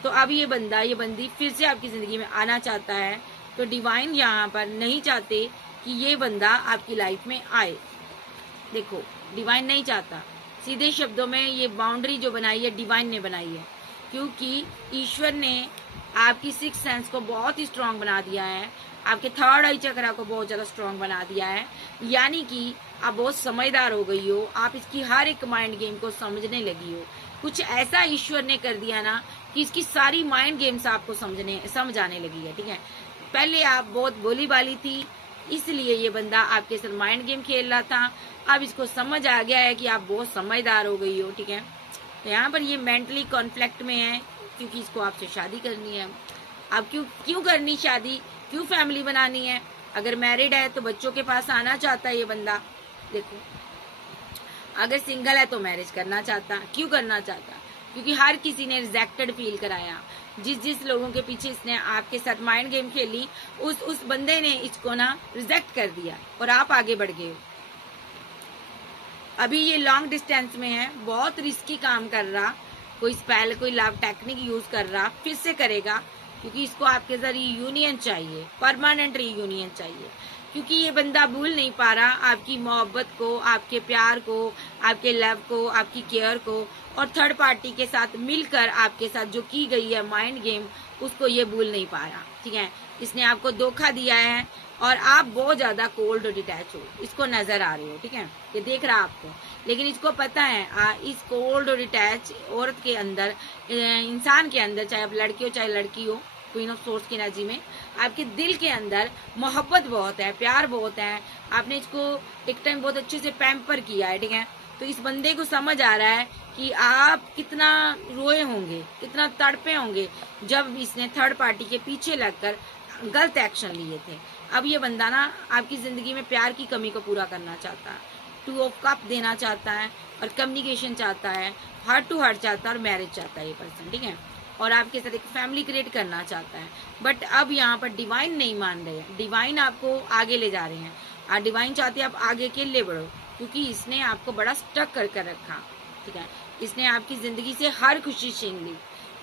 तो अब ये बंदा ये बंदी फिर से आपकी जिंदगी में आना चाहता है, तो डिवाइन यहाँ पर नहीं चाहते कि ये बंदा आपकी लाइफ में आए। देखो, डिवाइन नहीं चाहता। सीधे शब्दों में ये बाउंड्री जो बनाई है डिवाइन ने बनाई है, क्योंकि ईश्वर ने आपकी सिक्स सेंस को बहुत ही स्ट्रांग बना दिया है, आपके थर्ड आई चक्रा को बहुत ज्यादा स्ट्रांग बना दिया है। यानी कि आप बहुत समझदार हो गई हो, आप इसकी हर एक माइंड गेम को समझने लगी हो। कुछ ऐसा ईश्वर ने कर दिया ना कि इसकी सारी माइंड गेम्स आपको समझ आने लगी है। ठीक है, पहले आप बहुत भोली भाली थी, इसलिए ये बंदा आपके साथ माइंड गेम खेल रहा था। अब इसको समझ आ गया है कि आप बहुत समझदार हो गई हो। ठीक है, तो यहाँ पर ये मेंटली कॉन्फ्लिक्ट में है, क्योंकि इसको आपसे शादी करनी है। अब क्यों करनी शादी, क्यों फैमिली बनानी है? अगर मैरिड है तो बच्चों के पास आना चाहता है ये बंदा। देखो, अगर सिंगल है तो मैरिज करना चाहता। क्यों करना चाहता? क्योंकि हर किसी ने रिजेक्टेड फील कराया। जिस लोगों के पीछे इसने आपके साथ माइंड गेम खेली, उस बंदे ने इसको ना रिजेक्ट कर दिया और आप आगे बढ़ गए हो। अभी ये लॉन्ग डिस्टेंस में है, बहुत रिस्की काम कर रहा, कोई स्पेल कोई लव टेक्निक यूज कर रहा, फिर से करेगा, क्योंकि इसको आपके जरिए यूनियन चाहिए, परमानेंट यूनियन चाहिए। क्योंकि ये बंदा भूल नहीं पा रहा आपकी मोहब्बत को, आपके प्यार को, आपके लव को, आपकी केयर को, और थर्ड पार्टी के साथ मिलकर आपके साथ जो की गई है माइंड गेम, उसको ये भूल नहीं पा रहा। ठीक है, इसने आपको धोखा दिया है और आप बहुत ज्यादा कोल्ड और डिटैच हो, इसको नजर आ रहे हो। ठीक है, ये देख रहा आपको, लेकिन इसको पता है इस कोल्ड और डिटैच औरत के अंदर, इंसान के अंदर, चाहे आप लड़की हो चाहे लड़की हो, क्वीन ऑफ सोर्स की एनर्जी में आपके दिल के अंदर मोहब्बत बहुत है, प्यार बहुत है। आपने इसको एक टाइम बहुत अच्छे से पैम्पर किया है। ठीक है, तो इस बंदे को समझ आ रहा है कि आप कितना रोए होंगे, कितना तड़पे होंगे जब इसने थर्ड पार्टी के पीछे लगकर गलत एक्शन लिए थे। अब ये बंदा ना आपकी जिंदगी में प्यार की कमी को पूरा करना चाहता है, 2 ऑफ कप देना चाहता है, और कम्युनिकेशन चाहता है, हार्ट टू हार्ट चाहता है, और मैरिज चाहता है ये पर्सन। ठीक है, और आपके साथ एक फैमिली क्रिएट करना चाहता है। बट अब यहाँ पर डिवाइन नहीं मान रहे हैं, डिवाइन आपको आगे ले जा रहे हैं, और डिवाइन चाहते हैं आप आगे के लिए बढ़ो, क्योंकि इसने आपको बड़ा स्टक कर कर रखा। ठीक है, इसने आपकी जिंदगी से हर खुशी छीन ली।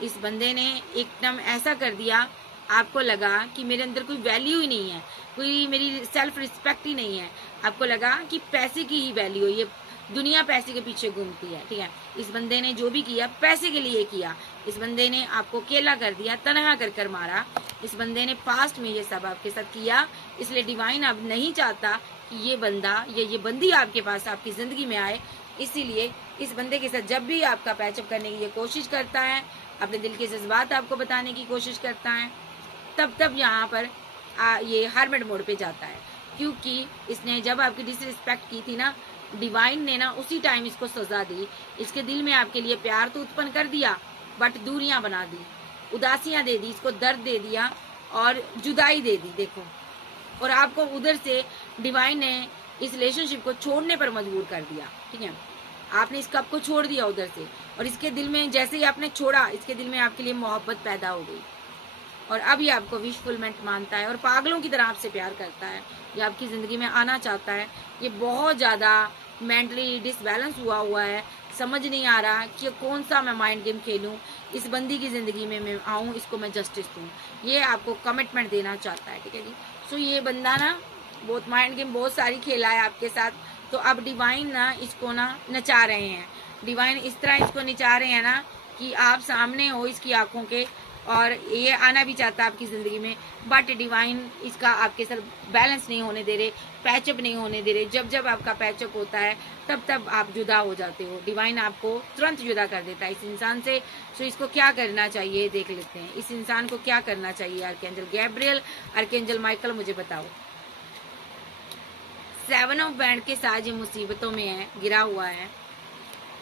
इस बंदे ने एकदम ऐसा कर दिया, आपको लगा कि मेरे अंदर कोई वैल्यू ही नहीं है, कोई मेरी सेल्फ रिस्पेक्ट ही नहीं है। आपको लगा कि पैसे की ही वैल्यू है, ये दुनिया पैसे के पीछे घूमती है। ठीक है, इस बंदे ने जो भी किया पैसे के लिए किया। इस बंदे ने आपको अकेला कर दिया, तनहा कर कर मारा। इस बंदे ने पास्ट में ये सब आपके साथ किया, इसलिए डिवाइन अब नहीं चाहता कि ये बंदा या ये बंदी आपके पास आपकी जिंदगी में आए। इसीलिए इस बंदे के साथ जब भी आपका पैचअप करने की ये कोशिश करता है, अपने दिल के जज्बात आपको बताने की कोशिश करता है, तब यहाँ पर ये हरमट मोड पे जाता है। क्योंकि इसने जब आपकी डिसरिस्पेक्ट की थी ना, डिवाइन ने ना उसी टाइम इसको सजा दी। इसके दिल में आपके लिए प्यार तो उत्पन्न कर दिया, बट दूरियां बना दी, उदासियां दे दी, इसको दर्द दे दिया और जुदाई दे दी। देखो, और आपको उधर से डिवाइन ने इस रिलेशनशिप को छोड़ने पर मजबूर कर दिया। ठीक है, आपने इस कप को छोड़ दिया उधर से, और इसके दिल में जैसे ही आपने छोड़ा, इसके दिल में आपके लिए मोहब्बत पैदा हो गई, और अब ये आपको विशफुलमेंट मानता है और पागलों की तरह आपसे प्यार करता है। ये आपकी जिंदगी में आना चाहता है। ये बहुत ज्यादा मेंटली डिसबैलेंस हुआ है, समझ नहीं आ रहा कि कौन सा मैं माइंड गेम खेलूं, इस बंदी की जिंदगी में मैं आऊं, इसको मैं जस्टिस दूं। ये आपको कमिटमेंट देना चाहता है। ठीक है जी, सो ये बंदा ना बहुत माइंड गेम बहुत सारी खेला है आपके साथ। तो अब डिवाइन ना इसको ना नचा रहे हैं, डिवाइन इस तरह इसको नचा रहे हैं ना कि आप सामने हो इसकी आंखों के, और ये आना भी चाहता है आपकी जिंदगी में, बट डिवाइन इसका आपके साथ बैलेंस नहीं होने दे रहे, पैचअप नहीं होने दे रहे। जब जब आपका पैचअप होता है तब आप जुदा हो जाते हो। डिवाइन आपको तुरंत जुदा कर देता है इस इंसान से। सो इसको क्या करना चाहिए देख लेते हैं, इस इंसान को क्या करना चाहिए। आर्कएंजल गैब्रियल, आर्कएंजल माइकल, मुझे बताओ। 7 ऑफ बैंड के साथ ये मुसीबतों में है, गिरा हुआ है,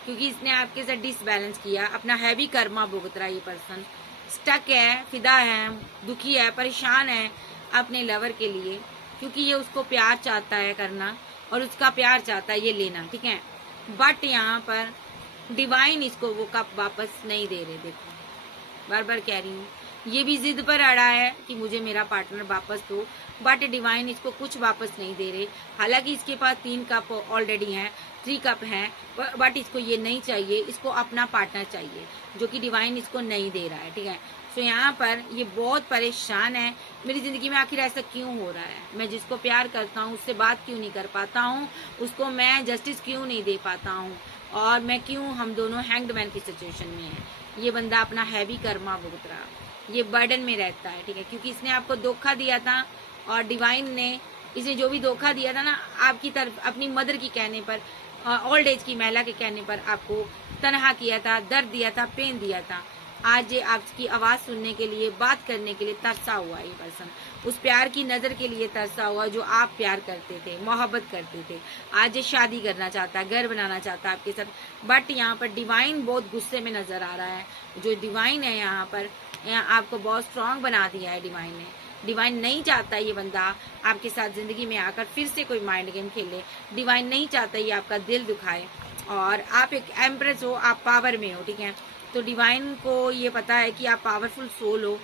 क्योंकि इसने आपके साथ डिसबैलेंस किया, अपना हैवी कर्मा भुगत रहा ये पर्सन। स्टक है, फिदा है, दुखी है, परेशान है अपने लवर के लिए, क्योंकि ये उसको प्यार चाहता है करना, और उसका प्यार चाहता है ये लेना। ठीक है, बट यहाँ पर डिवाइन इसको वो कप वापस नहीं दे रहे। देखो, बार बार कह रही हूँ, ये भी जिद पर अड़ा है कि मुझे मेरा पार्टनर वापस दो, बट डिवाइन इसको कुछ वापस नहीं दे रहे। हालांकि इसके पास 3 कप ऑलरेडी हैं, 3 कप हैं, बट इसको ये नहीं चाहिए, इसको अपना पार्टनर चाहिए, जो कि डिवाइन इसको नहीं दे रहा है। ठीक है, तो यहाँ पर ये बहुत परेशान है, मेरी जिंदगी में आखिर ऐसा क्यों हो रहा है, मैं जिसको प्यार करता हूँ उससे बात क्यों नहीं कर पाता हूँ, उसको मैं जस्टिस क्यों नहीं दे पाता हूँ, और मैं क्यों, हम दोनों हैंग्ड मैन की सिचुएशन में है। ये बंदा अपना हैवी कर्मा भुगत रहा, ये बर्डन में रहता है। ठीक है, क्योंकि इसने आपको धोखा दिया था, और डिवाइन ने इसे जो भी धोखा दिया था ना, आपकी तरफ अपनी मदर की कहने पर, ओल्ड एज की महिला के कहने पर आपको तनहा किया था, दर्द दिया था, पेन दिया था। आज ये आपकी आवाज सुनने के लिए, बात करने के लिए तरसा हुआ है ये पर्सन, उस प्यार की नजर के लिए तरसा हुआ जो आप प्यार करते थे, मोहब्बत करते थे। आज ये शादी करना चाहता है, घर बनाना चाहता है आपके साथ, बट यहाँ पर डिवाइन बहुत गुस्से में नजर आ रहा है। जो डिवाइन है यहाँ पर, आपको बहुत स्ट्रांग बना दिया है डिवाइन ने। डिवाइन नहीं चाहता ये बंदा आपके साथ जिंदगी में आकर फिर से कोई माइंड गेम खेले। डिवाइन नहीं चाहता ये आपका दिल दुखाए, और आप एक एम्प्रेस हो, आप पावर में हो। ठीक है, तो डिवाइन को ये पता है कि आप पावरफुल सोल हो,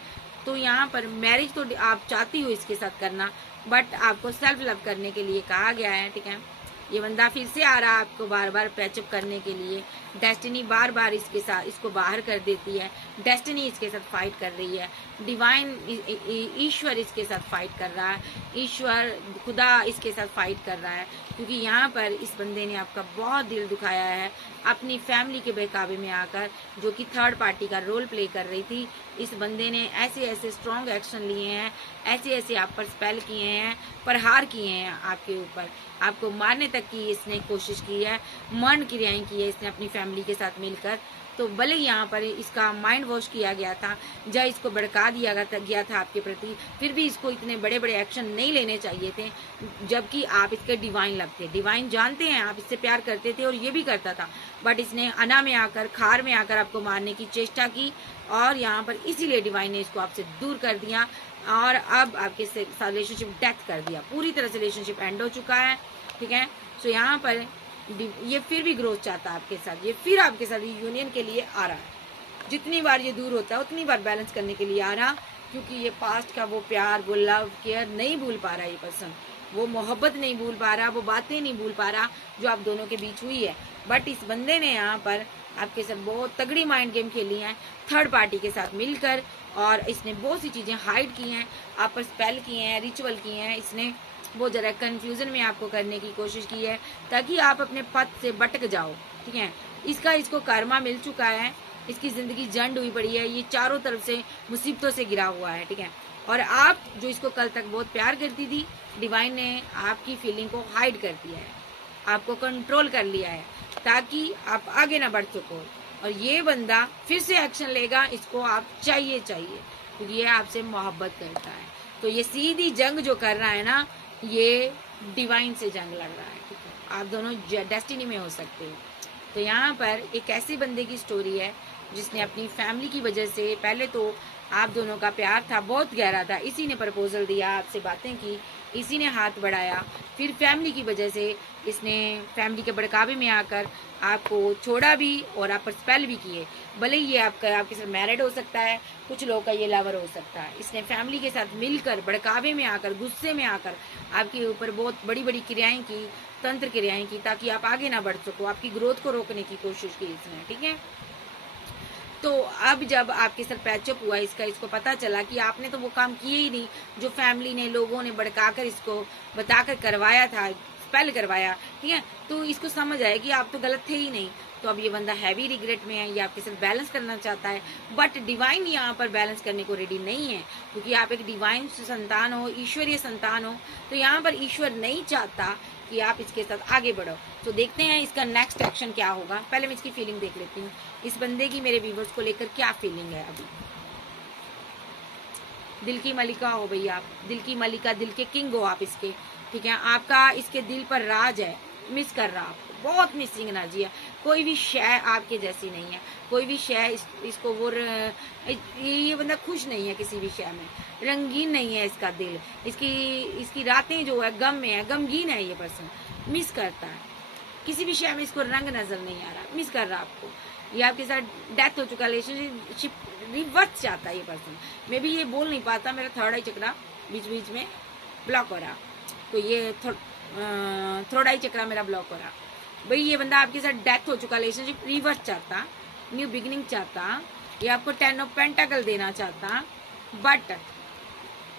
तो यहाँ पर मैरिज तो आप चाहती हो इसके साथ करना, बट आपको सेल्फ लव करने के लिए कहा गया है। ठीक है, ये बंदा फिर से आ रहा है आपको बार बार पैचअप करने के लिए। डेस्टिनी बार बार इसके साथ, इसको बाहर कर देती है, डेस्टिनी इसके साथ फाइट कर रही है, डिवाइन ईश्वर इसके साथ फाइट कर रहा है, ईश्वर खुदा इसके साथ फाइट कर रहा है, क्योंकि यहाँ पर इस बंदे ने आपका बहुत दिल दुखाया है अपनी फैमिली के बहकावे में आकर, जो कि थर्ड पार्टी का रोल प्ले कर रही थी। इस बंदे ने ऐसे ऐसे स्ट्रॉन्ग एक्शन लिए हैं, ऐसे ऐसे आप पर स्पेल किए हैं, प्रहार किए हैं आपके ऊपर, आपको मारने तक की इसने कोशिश की है, मरण क्रियाएं की है इसने अपनी फैमिली के साथ मिलकर। तो भले यहाँ पर इसका माइंड वॉश किया गया था, जब इसको भड़का दिया गया था आपके प्रति, फिर भी इसको इतने बड़े बड़े एक्शन नहीं लेने चाहिए थे, जबकि आप इसके डिवाइन लव थे। डिवाइन जानते हैं आप इससे प्यार करते थे, और ये भी करता था, बट इसने अना में आकर, खार में आकर आपको मारने की चेष्टा की, और यहाँ पर इसीलिए डिवाइन ने इसको आपसे दूर कर दिया, और अब आपके साथ रिलेशनशिप डेथ कर दिया, पूरी तरह से रिलेशनशिप एंड हो चुका है। ठीक है, तो यहाँ पर ये फिर भी ग्रोथ चाहता है आपके साथ, ये फिर आपके साथ यूनियन के लिए आ रहा है। जितनी बार ये दूर होता है उतनी बार बैलेंस करने के लिए आ रहा, क्योंकि ये पास्ट का वो प्यार, वो लव केयर नहीं भूल पा रहा ये पर्सन, वो मोहब्बत नहीं भूल पा रहा, वो बातें नहीं भूल पा रहा जो आप दोनों के बीच हुई है। बट इस बंदे ने यहाँ पर आपके साथ बहुत तगड़ी माइंड गेम खेली है थर्ड पार्टी के साथ मिलकर, और इसने बहुत सी चीजें हाइड की हैं, आप पर स्पेल किए हैं, रिचुअल किए हैं, इसने वो जरा कंफ्यूजन में आपको करने की कोशिश की है, ताकि आप अपने पथ से भटक जाओ। ठीक है, इसको कर्मा मिल चुका है, इसकी जिंदगी जंड हुई पड़ी है, ये चारों तरफ से मुसीबतों से गिरा हुआ है। ठीक है, और आप जो इसको कल तक बहुत प्यार करती थी, डिवाइन ने आपकी फीलिंग को हाइड कर दिया है, आपको कंट्रोल कर लिया है, ताकि आप आगे ना बढ़ सको। और ये बंदा फिर से एक्शन लेगा, इसको आप चाहिए, क्योंकि ये आपसे मोहब्बत करता है। तो ये सीधी जंग जो कर रहा है ना, ये डिवाइन से जंग लड़ रहा है। ठीक है, आप दोनों डेस्टिनी में हो सकते हो। तो यहाँ पर एक ऐसे बंदे की स्टोरी है जिसने अपनी फैमिली की वजह से, पहले तो आप दोनों का प्यार था, बहुत गहरा था, इसी ने प्रपोजल दिया, आपसे बातें की, इसी ने हाथ बढ़ाया, फिर फैमिली की वजह से इसने फैमिली के भड़कावे में आकर आपको छोड़ा भी, और आप पर स्पेल भी किए। भले ये आपके साथ मैरिड हो सकता है, कुछ लोगों का ये लवर हो सकता है, इसने फैमिली के साथ मिलकर भड़कावे में आकर, गुस्से में आकर आपके ऊपर बहुत बड़ी बड़ी क्रियाएं की, तंत्र क्रियाएं की, ताकि आप आगे ना बढ़ सको, आपकी ग्रोथ को रोकने की कोशिश की इसने। ठीक है, तो अब जब आपके साथ पैचअप हुआ इसको पता चला कि आपने तो वो काम किए ही नहीं जो फैमिली ने, लोगों ने भड़काकर इसको बताकर करवाया था, स्पेल करवाया। ठीक है, तो इसको समझ आया कि आप तो गलत थे ही नहीं। तो अब ये बंदा हैवी रिग्रेट में है, ये आपके साथ बैलेंस करना चाहता है, बट डिवाइन यहाँ पर बैलेंस करने को रेडी नहीं है, क्योंकि आप एक डिवाइन संतान हो, ईश्वरीय संतान हो। तो यहाँ पर ईश्वर नहीं चाहता कि आप इसके साथ आगे बढ़ो। तो देखते हैं इसका नेक्स्ट एक्शन क्या होगा। पहले मैं इसकी फीलिंग देख लेती हूँ, इस बंदे की मेरे व्यूवर्स को लेकर क्या फीलिंग है। अभी दिल की मलिका हो भैया आप, दिल की मलिका, दिल के किंग हो आप इसके। ठीक है, आपका इसके दिल पर राज है, मिस कर रहा आपको, बहुत मिसिंग एनर्जी है। कोई भी शय आपके जैसी नहीं है, कोई भी शय इसको वो ये बंदा खुश नहीं है किसी भी शय में, रंगीन नहीं है इसका दिल, इसकी रातें जो है गम में है, गमगीन है ये पर्सन, मिस करता है किसी भी शय में, इसको रंग नजर नहीं आ रहा, मिस कर रहा आपको। ये आपके साथ डेथ हो चुका, रिलेशनशिप रिवर्स चाहता है ये पर्सन। मैं भी ये बोल नहीं पाता, मेरा थर्ड आई चक्रा बीच बीच में ब्लॉक हो रहा। तो ये थोड़ा ही चक्रा मेरा ब्लॉक हो रहा। भाई ये बंदा आपके साथ डेथ हो चुका, रिलेशनशिप रिवर्स चाहता, न्यू बिगिनिंग चाहता, ये आपको 10 ऑफ पेंटाकल देना चाहता, बट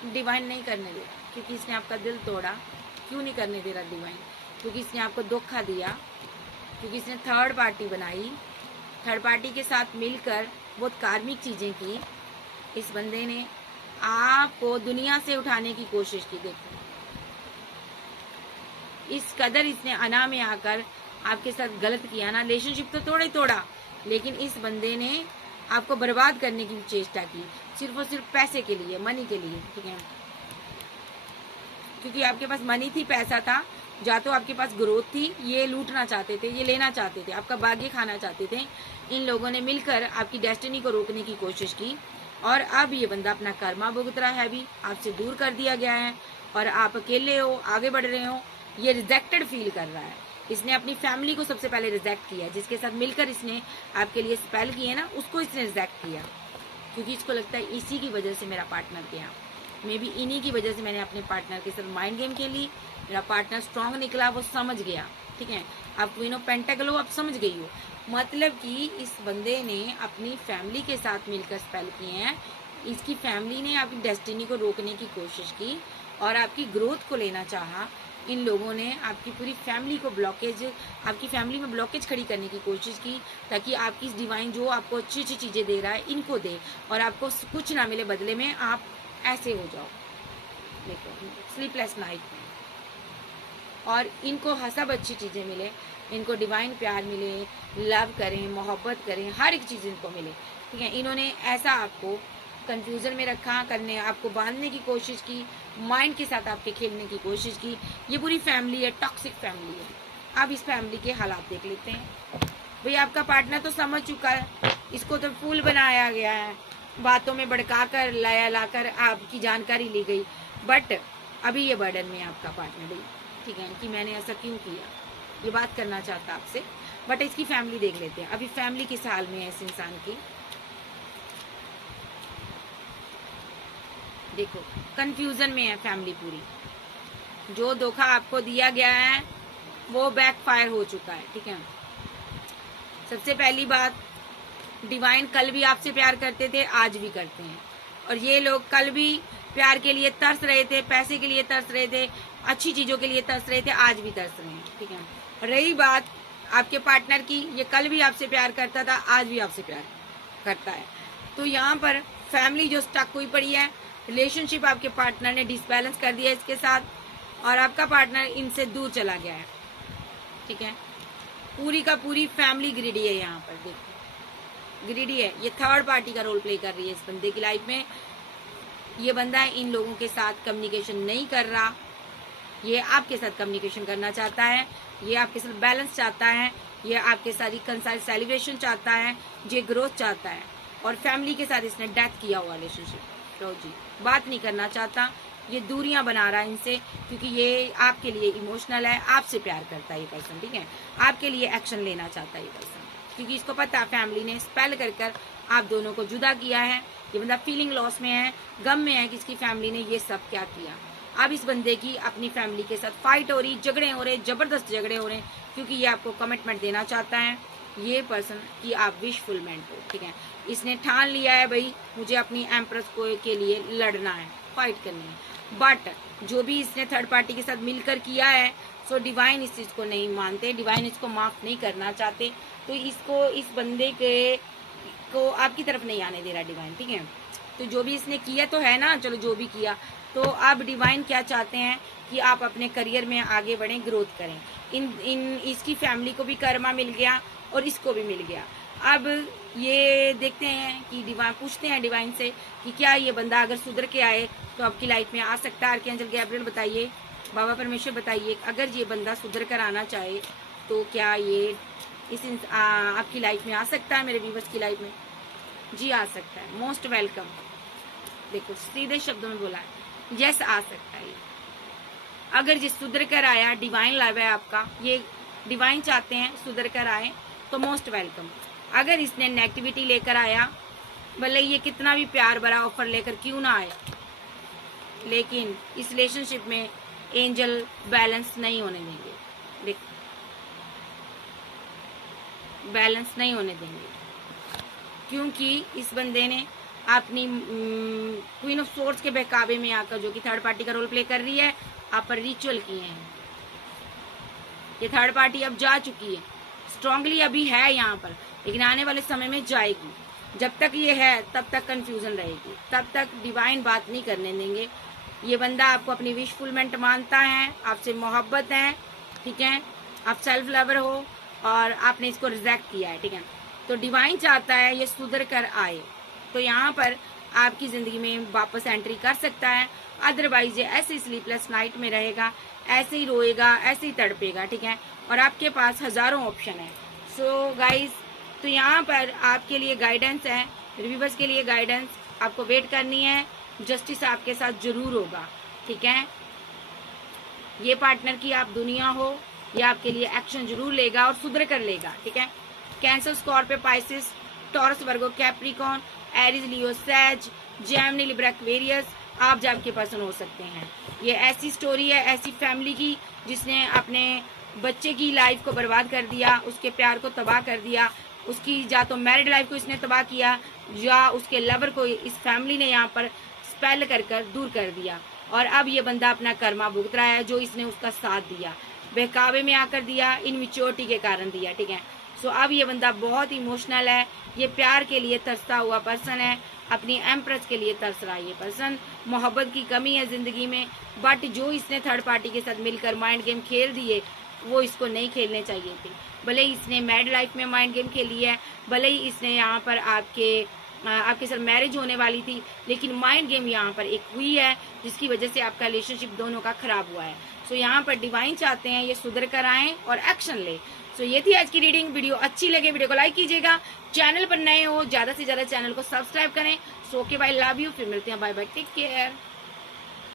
डिवाइन नहीं करने दे रहा, क्योंकि इसने आपका दिल तोड़ा। क्यों नहीं करने दे रहा डिवाइन? क्योंकि इसने आपको धोखा दिया, क्योंकि इसने थर्ड पार्टी बनाई, थर्ड पार्टी के साथ मिलकर बहुत कार्मिक चीजें की। इस बंदे ने आपको दुनिया से उठाने की कोशिश की। देखो इस कदर इसने अना में आकर आपके साथ गलत किया ना। रिलेशनशिप तो तोड़ा ही तोड़ा, लेकिन इस बंदे ने आपको बर्बाद करने की चेष्टा की, सिर्फ और सिर्फ पैसे के लिए, मनी के लिए, ठीक है। क्योंकि आपके पास मनी थी, पैसा था, या तो आपके पास ग्रोथ थी, ये लूटना चाहते थे, ये लेना चाहते थे, आपका भाग्य खाना चाहते थे। इन लोगों ने मिलकर आपकी डेस्टिनी को रोकने की कोशिश की, और अब ये बंदा अपना कर्मा भुगत रहा है। भी आपसे दूर कर दिया गया है और आप अकेले हो, आगे बढ़ रहे हो, ये रिजेक्टेड फील कर रहा है। इसने अपनी फैमिली को सबसे पहले रिजेक्ट किया, जिसके साथ मिलकर इसने आपके लिए स्पेल किए ना, उसको इसने रिजेक्ट किया, क्योंकि इसको लगता है इसी की वजह से मेरा पार्टनर गया, मे बी इन्हीं की वजह से मैंने अपने पार्टनर के साथ माइंड गेम खेली, मेरा पार्टनर स्ट्रांग निकला, वो समझ गया, ठीक है। आप क्वीन ऑफ पेंटाकल हो, आप समझ गई हो। मतलब कि इस बंदे ने अपनी फैमिली के साथ मिलकर स्पेल किए हैं। इसकी फैमिली ने आपकी डेस्टिनी को रोकने की कोशिश की और आपकी ग्रोथ को लेना चाहा। इन लोगों ने आपकी पूरी फैमिली को ब्लॉकेज, आपकी फैमिली में ब्लॉकेज खड़ी करने की कोशिश की, ताकि आपकी डिवाइन जो आपको अच्छी अच्छी चीजें दे रहा है इनको दे, और आपको कुछ ना मिले, बदले में आप ऐसे हो जाओ। देखो स्लीपलेस नाइट में, और इनको सब अच्छी चीजें मिले, इनको डिवाइन प्यार मिले, लव करें, मोहब्बत करें, हर एक चीज इनको मिले, ठीक है। इन्होंने ऐसा आपको कंफ्यूजन में रखा, करने आपको बांधने की कोशिश की, माइंड के साथ आपके खेलने की कोशिश की। ये पूरी फैमिली है, टॉक्सिक फैमिली है। अब इस फैमिली के हालात देख लेते हैं। भाई आपका पार्टनर तो समझ चुका है, इसको तो फूल बनाया गया है, बातों में भड़का कर लाकर आपकी जानकारी ली गई, बट अभी ये बर्डन में है आपका पार्टनर, ठीक है, कि मैंने ऐसा क्यों किया, ये बात करना चाहता आपसे। बट इसकी फैमिली देख लेते हैं, अभी फैमिली किस हाल में है इस इंसान की। देखो कंफ्यूजन में है फैमिली पूरी, जो धोखा आपको दिया गया है वो बैकफायर हो चुका है, ठीक है। सबसे पहली बात, डिवाइन कल भी आपसे प्यार करते थे, आज भी करते हैं, और ये लोग कल भी प्यार के लिए तरस रहे थे, पैसे के लिए तरस रहे थे, अच्छी चीजों के लिए तरस रहे थे, आज भी तरस रहे हैं, ठीक है। रही बात आपके पार्टनर की, ये कल भी आपसे प्यार करता था, आज भी आपसे प्यार करता है। तो यहाँ पर फैमिली जो स्टक हुई पड़ी है, रिलेशनशिप आपके पार्टनर ने डिसबैलेंस कर दिया इसके साथ, और आपका पार्टनर इनसे दूर चला गया है, ठीक है। पूरी का पूरी फैमिली ग्रीडी है, यहाँ पर देखो ग्रीडी है, ये थर्ड पार्टी का रोल प्ले कर रही है इस बंदे की लाइफ में। ये बंदा इन लोगों के साथ कम्युनिकेशन नहीं कर रहा, ये आपके साथ कम्युनिकेशन करना चाहता है, ये आपके साथ बैलेंस चाहता है, ये आपके साथ रिकंसाइल सेलिब्रेशन चाहता है, ये ग्रोथ चाहता है, और फैमिली के साथ इसने डेथ किया हुआ रिलेशनशिप, तो जी बात नहीं करना चाहता, ये दूरियां बना रहा है इनसे, क्योंकि ये आपके लिए इमोशनल है, आपसे प्यार करता है ये पर्सन, ठीक है। आपके लिए एक्शन लेना चाहता है ये पर्सन, क्योंकि इसको पता है फैमिली ने स्पेल कर आप दोनों को जुदा किया है। ये बंदा फीलिंग लॉस में है, गम में है कि इसकी फैमिली ने ये सब क्या किया। अब इस बंदे की अपनी फैमिली के साथ फाइट हो रही, झगड़े हो रहे, जबरदस्त झगड़े हो रहे, क्योंकि ये आपको कमिटमेंट देना चाहता है ये पर्सन कि आप विश फुलमेंट हो, ठीक है। इसने ठान लिया है भाई मुझे अपनी एम्प्रेस को के लिए लड़ना है, फाइट करनी है, बट जो भी इसने थर्ड पार्टी के साथ मिलकर किया है, सो डिवाइन इस चीज को नहीं मानते, डिवाइन इसको माफ नहीं करना चाहते, तो इसको इस बंदे को आपकी तरफ नहीं आने दे रहा डिवाइन, ठीक है। तो जो भी इसने किया तो है ना, चलो जो भी किया, तो अब डिवाइन क्या चाहते हैं कि आप अपने करियर में आगे बढ़ें, ग्रोथ करें। इसकी फैमिली को भी कर्मा मिल गया और इसको भी मिल गया। अब ये देखते हैं कि डिवाइन पूछते हैं डिवाइन से कि क्या ये बंदा अगर सुधर के आए तो आपकी लाइफ में आ सकता है। आर्कएंजल गैब्रियल बताइए, बाबा परमेश्वर बताइए, अगर ये बंदा सुधर कर आना चाहे तो क्या ये आपकी लाइफ में आ सकता है, मेरे व्यूअर्स की लाइफ में? जी आ सकता है, मोस्ट वेलकम। देखो सीधे शब्दों में बोला है, यस आ सकता है। अगर जिस सुधर कर आया, डिवाइन लव है आपका, ये डिवाइन चाहते हैं सुधर कर आए, तो मोस्ट वेलकम। अगर इसने नेगेटिविटी लेकर आया, भले ये कितना भी प्यार भरा ऑफर लेकर क्यों ना आए, लेकिन इस रिलेशनशिप में एंजल बैलेंस नहीं होने देंगे। देख, बैलेंस नहीं होने देंगे, क्योंकि इस बंदे ने अपनी क्वीन ऑफ सोर्ड्स के बहकावे में आकर, जो कि थर्ड पार्टी का रोल प्ले कर रही है, आप पर रिचुअल किए हैं। ये थर्ड पार्टी अब जा चुकी है, स्ट्रांगली अभी है यहाँ पर, लेकिन आने वाले समय में जाएगी। जब तक ये है तब तक कंफ्यूजन रहेगी, तब तक डिवाइन बात नहीं करने देंगे। ये बंदा आपको अपनी विश फुलमेंट मानता है, आपसे मोहब्बत है, ठीक है, आप सेल्फ लवर हो और आपने इसको रिजेक्ट किया है, ठीक है। तो डिवाइन चाहता है ये सुधर कर आए, तो यहाँ पर आपकी जिंदगी में वापस एंट्री कर सकता है। अदरवाइज ये ऐसे स्लीपलेस नाइट में रहेगा, ऐसे ही रोएगा, ऐसे ही तड़पेगा, ठीक है। और आपके पास हजारों ऑप्शन है। सो गाइज, तो यहाँ पर आपके लिए गाइडेंस है, रिव्यूअर्स के लिए गाइडेंस, आपको वेट करनी है। जस्टिस आपके साथ जरूर होगा, ठीक है। ये पार्टनर की आप दुनिया हो, ये आपके लिए एक्शन जरूर लेगा और सुधर कर लेगा, ठीक है। कैंसर, स्कॉर्पियो, पाइसिस, टॉरस, वर्गो, कैप्रिकॉर्न, एरीज, लियो, सैज, जेमिनी, लिब्रा, एक्वेरियस आप जब के पर्सन हो सकते हैं। ये ऐसी स्टोरी है ऐसी फैमिली की जिसने अपने बच्चे की लाइफ को बर्बाद कर दिया, उसके प्यार को तबाह कर दिया, उसकी या तो मैरिड लाइफ को इसने तबाह किया या उसके लवर को इस फैमिली ने यहाँ पर स्पेल कर दूर कर दिया। और अब ये बंदा अपना कर्मा भुगत रहा है, जो इसने उसका साथ दिया, बहकावे में आकर दिया, इनमिच्योरिटी के कारण दिया, ठीक है। सो अब ये बंदा बहुत इमोशनल है, ये प्यार के लिए तरसता हुआ पर्सन है, अपनी एम्प्रेस के लिए तरस रहा है ये पर्सन। मोहब्बत की कमी है जिंदगी में, बट जो इसने थर्ड पार्टी के साथ मिलकर माइंड गेम खेल दिए वो इसको नहीं खेलने चाहिए थे। भले ही इसने मैरिड लाइफ में माइंड गेम खेली है, भले ही इसने यहाँ पर आपके साथ मैरिज होने वाली थी, लेकिन माइंड गेम यहाँ पर एक हुई है जिसकी वजह से आपका रिलेशनशिप दोनों का खराब हुआ है। सो यहाँ पर डिवाइन चाहते हैं ये सुधर कर आए और एक्शन ले। सो ये थी आज की रीडिंग। वीडियो अच्छी लगे वीडियो को लाइक कीजिएगा, चैनल पर नए हो ज्यादा से ज्यादा चैनल को सब्सक्राइब करें। So okay bye, love you, फिर मिलते हैं, बाय बाय, टेक केयर।